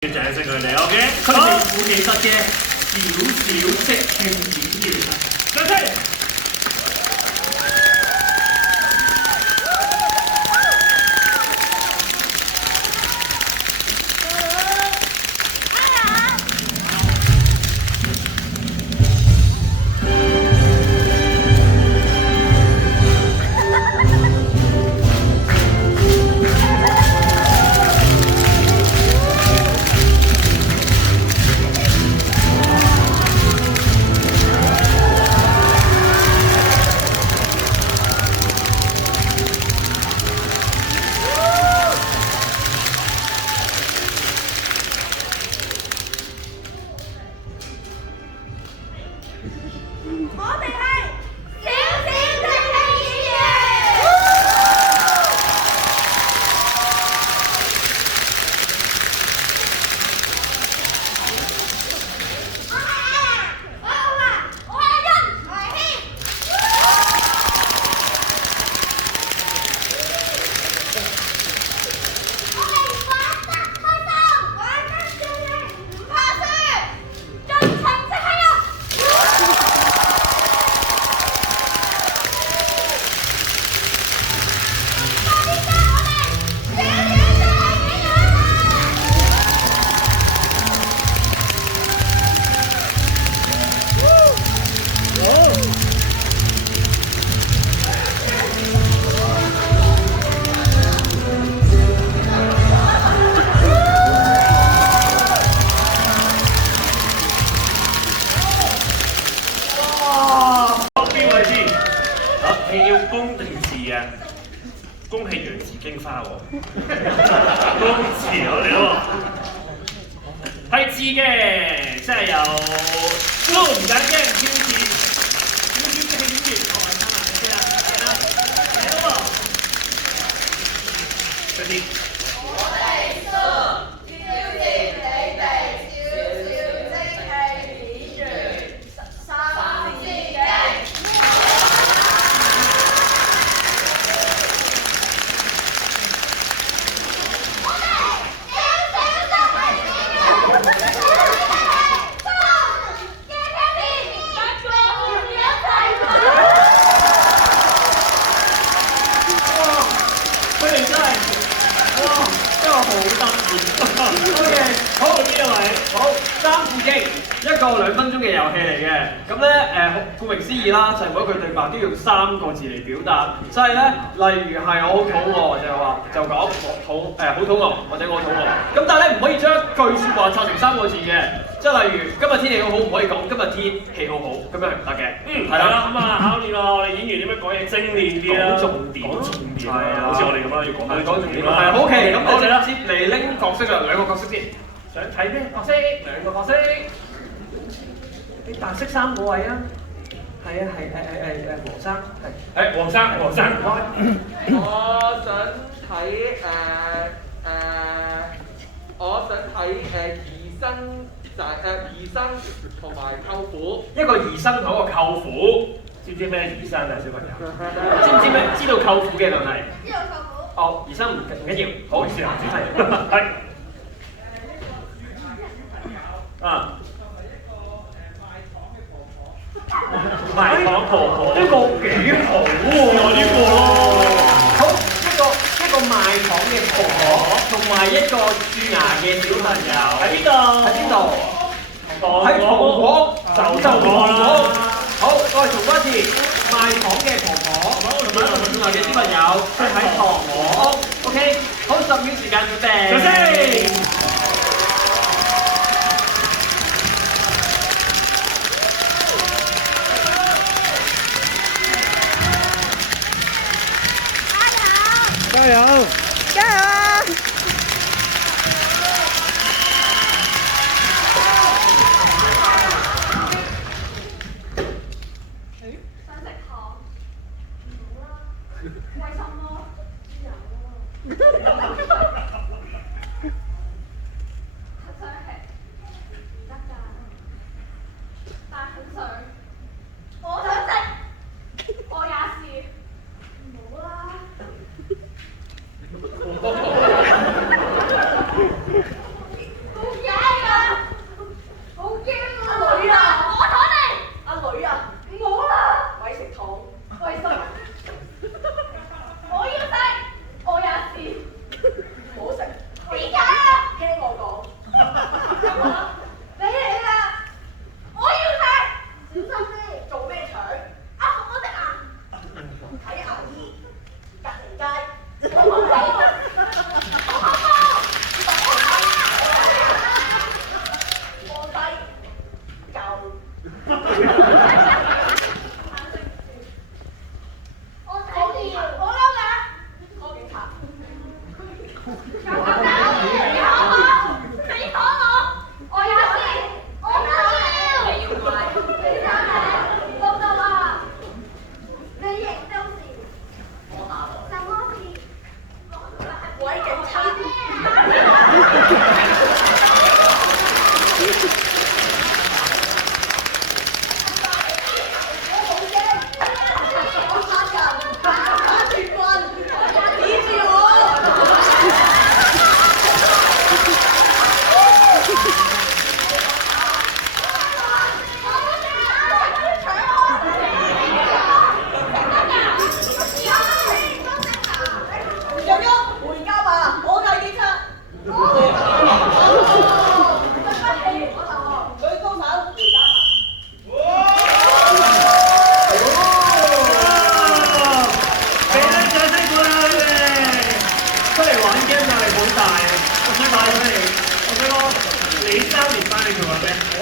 要掌聲佢哋 ，OK？佢哋負其實嘅少少即興演員。掌聲！我哋係小小即興演員。我係阿，我係阿華，我係阿欣，我係軒。我係玩得開心，玩得盡興，唔怕輸，盡情即興啊！邊位先？好，你要公定字啊？恭喜楊氏驚花喎！公字我哋咯，係字嘅，真係有都唔使驚挑戰，小小即興演員，我揾翻啦，你先啦，嚟咯喎，快啲！我哋輸，挑戰你哋小小即興演員，三字經。佢哋真係，哇，真係好得意。OK，好呢一位，好三字經，一個2分鐘嘅遊戲嚟嘅。咁咧顧名思義啦，就係每一句對白都要3個字嚟表達。即係咧，例如係我好肚餓，就講好肚餓，或者我肚餓。咁但係咧唔可以將一句説話拆成3個字嘅。即係例如今日天氣好好，唔可以講今日天氣好好，咁樣係唔得嘅。係啦，咁啊考驗咯，我哋演員點樣講嘢精煉啲啦，講重點，講重點，係啊，好似我哋咁啦，要講重點啦。係好嘅，咁好嚟啦，你直接嚟拎角色啊，2個角色先。想睇咩角色？2個角色。你白色衫嗰位啊？係啊，係黃生，係。黃生，我想睇兒生同埋舅父。一個兒生同一個舅父，知唔知咩兒生啊，小朋友？知唔知咩？知道舅父嘅，但係。知道舅父。哦，兒生唔緊要，好，先行主題。係。啊。賣糖婆婆，呢個幾好喎，呢個咯。好，一個賣糖嘅婆婆，同埋一個蛀牙嘅小朋友。喺邊度？喺邊度？喺糖果就我啦。好，我哋重複一次，賣糖嘅婆婆同埋一個蛀牙嘅小朋友，即係喺糖果屋。OK，好，10秒時間準備。掌聲！加油！加油啊！想食糖？唔好啦，為什麼？有啊！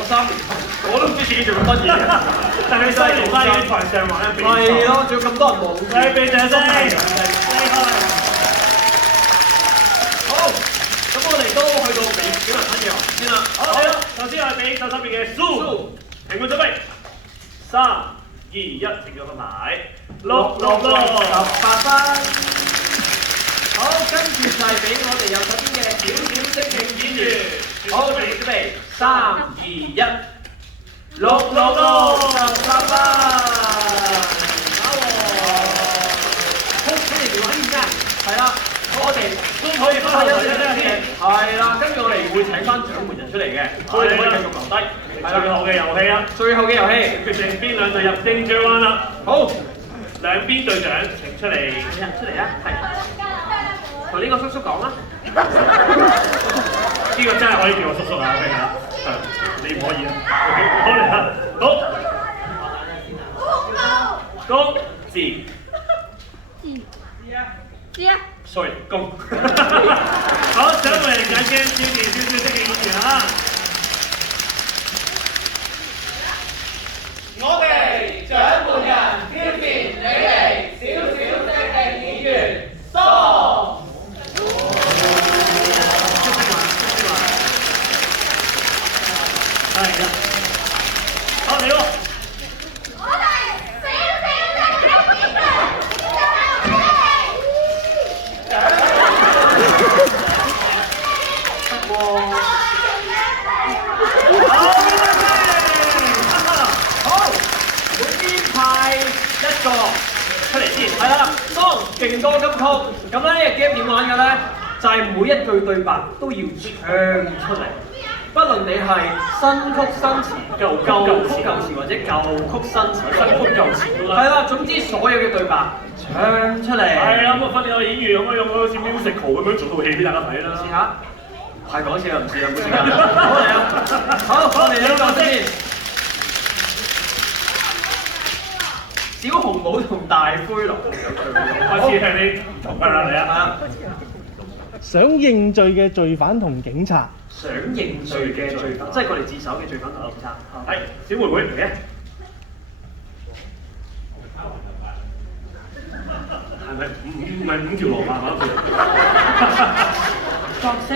13年，我都唔知自己做緊乜嘢。但係犀利啦！喺台上玩比賽。係咯，仲有咁多人望住。嚟俾掌聲！好，咁我哋都去到俾小人分嘅先啦。好啦，首先我哋俾手手邊嘅蘇，評判準備，3、2、1，停咗個牌，6、18分。好，跟住就係俾我哋右手邊嘅小小星星演員。好，準備，3、2、1，6、18分。好，歡迎玩家。係啦，我哋都可以翻休息一陣先。係啦，跟住我哋會請翻獎門人出嚟嘅，所以你可以繼續留低。係啦，最後嘅遊戲啦，最後嘅遊戲決定邊兩隊入正最彎啦。好，兩邊隊長請出嚟。出嚟啊，係。同呢個叔叔講啦。呢個真係可以叫我叔叔啊 ，OK 啦，你唔可以啊。好嚟啦，好。公字。知啊。sorry， 公。好，獎門人揀嘅少年少少的演員啊。我哋獎門人挑戰你哋小小的演員，蘇。係啦，好嚟喎。我哋小小的演員，好，每邊派一個出嚟先。係啦，當勁多金曲，咁咧呢個 game 點玩嘅咧？就係每一句對白都要唱出嚟。不論你係新曲新詞、舊曲舊詞或者舊曲新詞、新曲舊詞，係啦，總之所有嘅對白唱出嚟。係啦，咁啊訓練我演員，可唔可以用好似 musical 咁樣做套戲俾大家睇啦？試下，係講笑又唔試啦，冇時間。好嚟啊！好，我哋呢個先。小紅帽同大灰狼開始係你唔同㗎啦，你啊！係啊。想認罪嘅罪犯同警察，想認罪嘅罪犯，即係過嚟自首嘅罪犯同警察。係小妹妹嚟嘅，係咪唔係5條蘿蔔嗰條？角色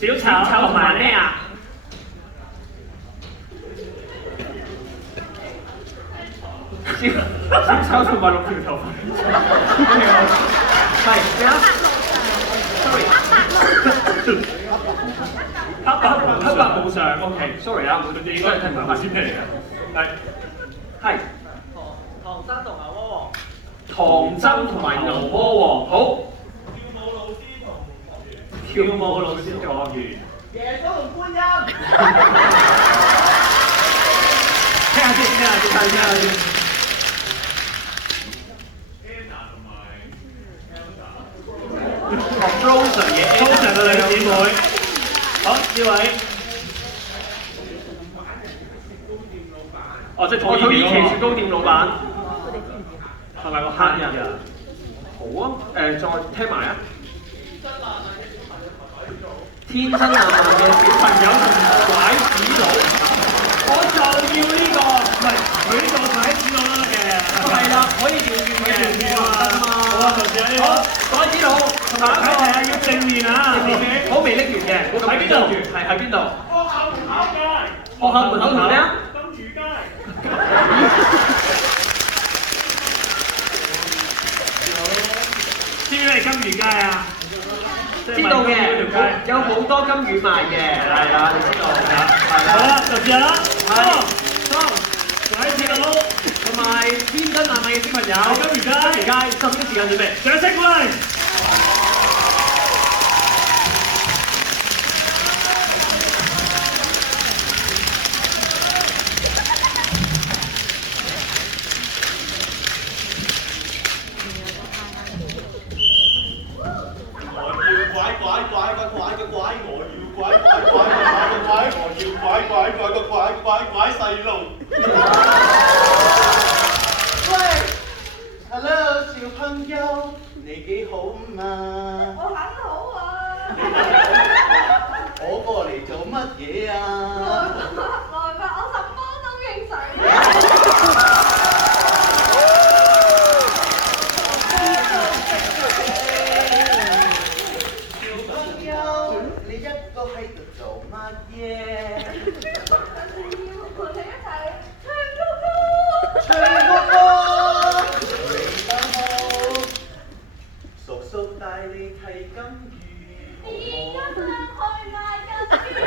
小丑同埋咩啊？小丑同埋6條頭髮。係咩啊？Sorry。黑白無常 ，OK，sorry 啊，冇對應該聽唔明先咩嚟嘅？係唐僧同牛魔王，唐僧同埋牛魔王，好。跳舞老師同學員。耶穌同觀音。聽下先。Frozen 嘅 Frozen 嘅兩姊妹，好呢位，哦即係土耳其雪糕店老闆，係咪個黑人啊？好啊，再聽埋啊！天真爛漫嘅小朋友同拐子佬，我就要呢個，唔係佢做拐子佬都得嘅，係啦，可以調轉嘅，得嘛？好啊，同時呢個拐子佬同埋睇睇要正面啊，好未拎完嘅，喺邊度？係喺邊度？學校門口街，學校門口同咩啊？金魚街。知唔知係金魚街啊？知道嘅，有好多金魚賣嘅，係啦，你知道㗎，係啦。好啦，就試下啦。拐子佬同埋天真爛漫嘅小朋友，金魚街，10分鐘時間準備，掌聲鼓勵。拐細路。喂 ，Hello 小朋友，你幾好嘛？我很好啊。我過嚟做乜嘢啊？來吧，我什麼都認水。小朋友，你一個喺度做乜嘢？我哋一齊唱歌歌。唱歌歌，你等好，叔叔帶你睇金魚。而家上去買金魚。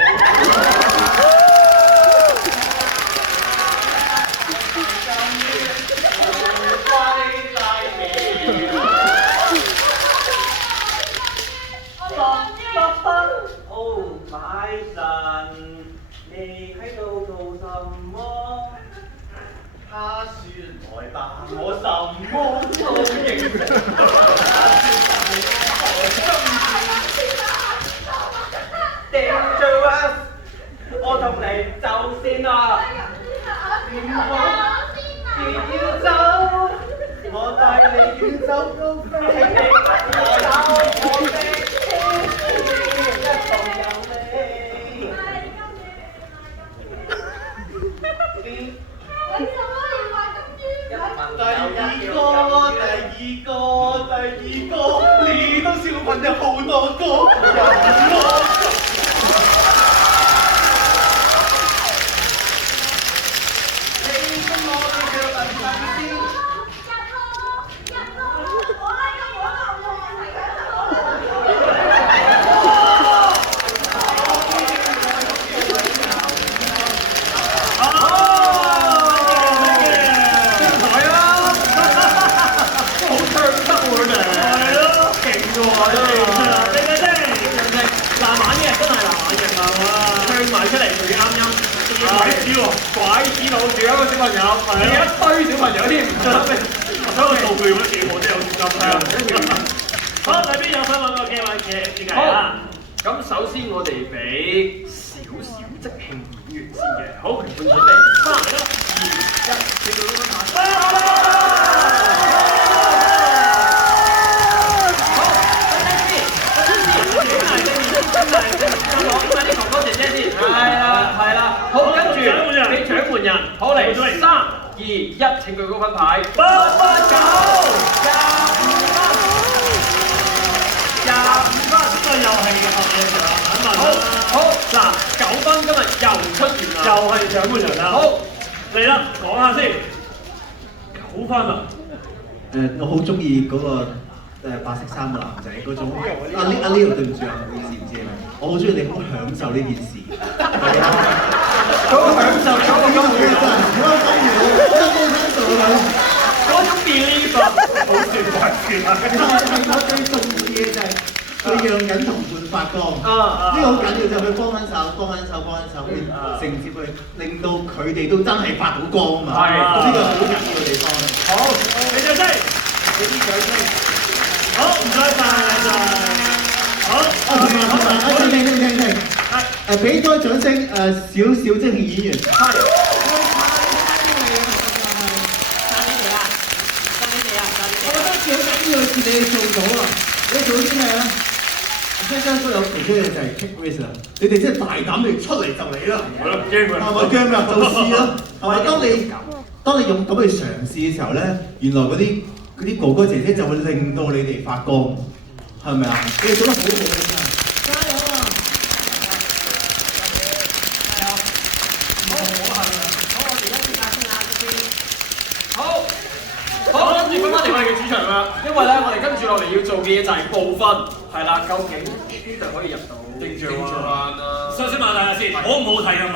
Oh my son，你喺度做什麼？他說來吧，我什麼都認識。Dangerous，我同你走先啦。唔好，別要走，我帶你遠走高飛，我有我的天一同有你。為什麼要買金魚？第二個，你都小朋友好多個，有我。你跟我哋叫等等先。我係咁我就冇問題嘅。拐子佬住一個小朋友，係一堆小朋友添，所以個道具用得幾好，真係有資金係好，裏邊有想揾個機位嘅設計啊！咁首先我哋俾少少即興演員先嘅，好，評判準備，3、2、1，接到呢個牌。係啦，好，跟住俾獎門人，好嚟，3、2、1，請舉高分牌，889，25分，都又係嘅學嘢場，好，嗱，9分今日又出現啦，又係獎門人啦，好，嚟啦，講下先，9分啊！我好中意嗰個白色衫嘅男仔嗰種。阿 Leo 對唔住啊，唔好意思，唔知係咪？我好中意你好享受呢件事。係啊，嗰個享受，嗰個感覺，嗰種 belief 啊，好算係算啊！係我最重視嘅就係佢讓緊同伴發光。呢個好緊要，就係佢幫緊手，去承接佢，令到佢哋都真係發到光啊嘛。係，呢個好緊要嘅地方。好，俾掌聲，俾啲掌聲。好，唔該晒，好，停，俾多掌聲少少即係演員。係。我覺得好緊要嘅事你哋做到啊！你做咗啲咩咧？即係都有其中嘅就係 take risk 啊！你哋真係大膽地出嚟就嚟啦！我都唔驚佢。係咪驚咩？就試啦！係咪？當你勇敢去嘗試嘅時候咧，原來嗰啲哥哥姐姐就會令到你哋發光，係咪啊？你哋做得好好嘅真係，加油啊！好，跟住翻返嚟我哋嘅主場啦，因為咧我哋跟住落嚟要做嘅嘢就係報分，係啦，究竟邊隊可以入到正常啊？首先問大家先，好唔好睇啊？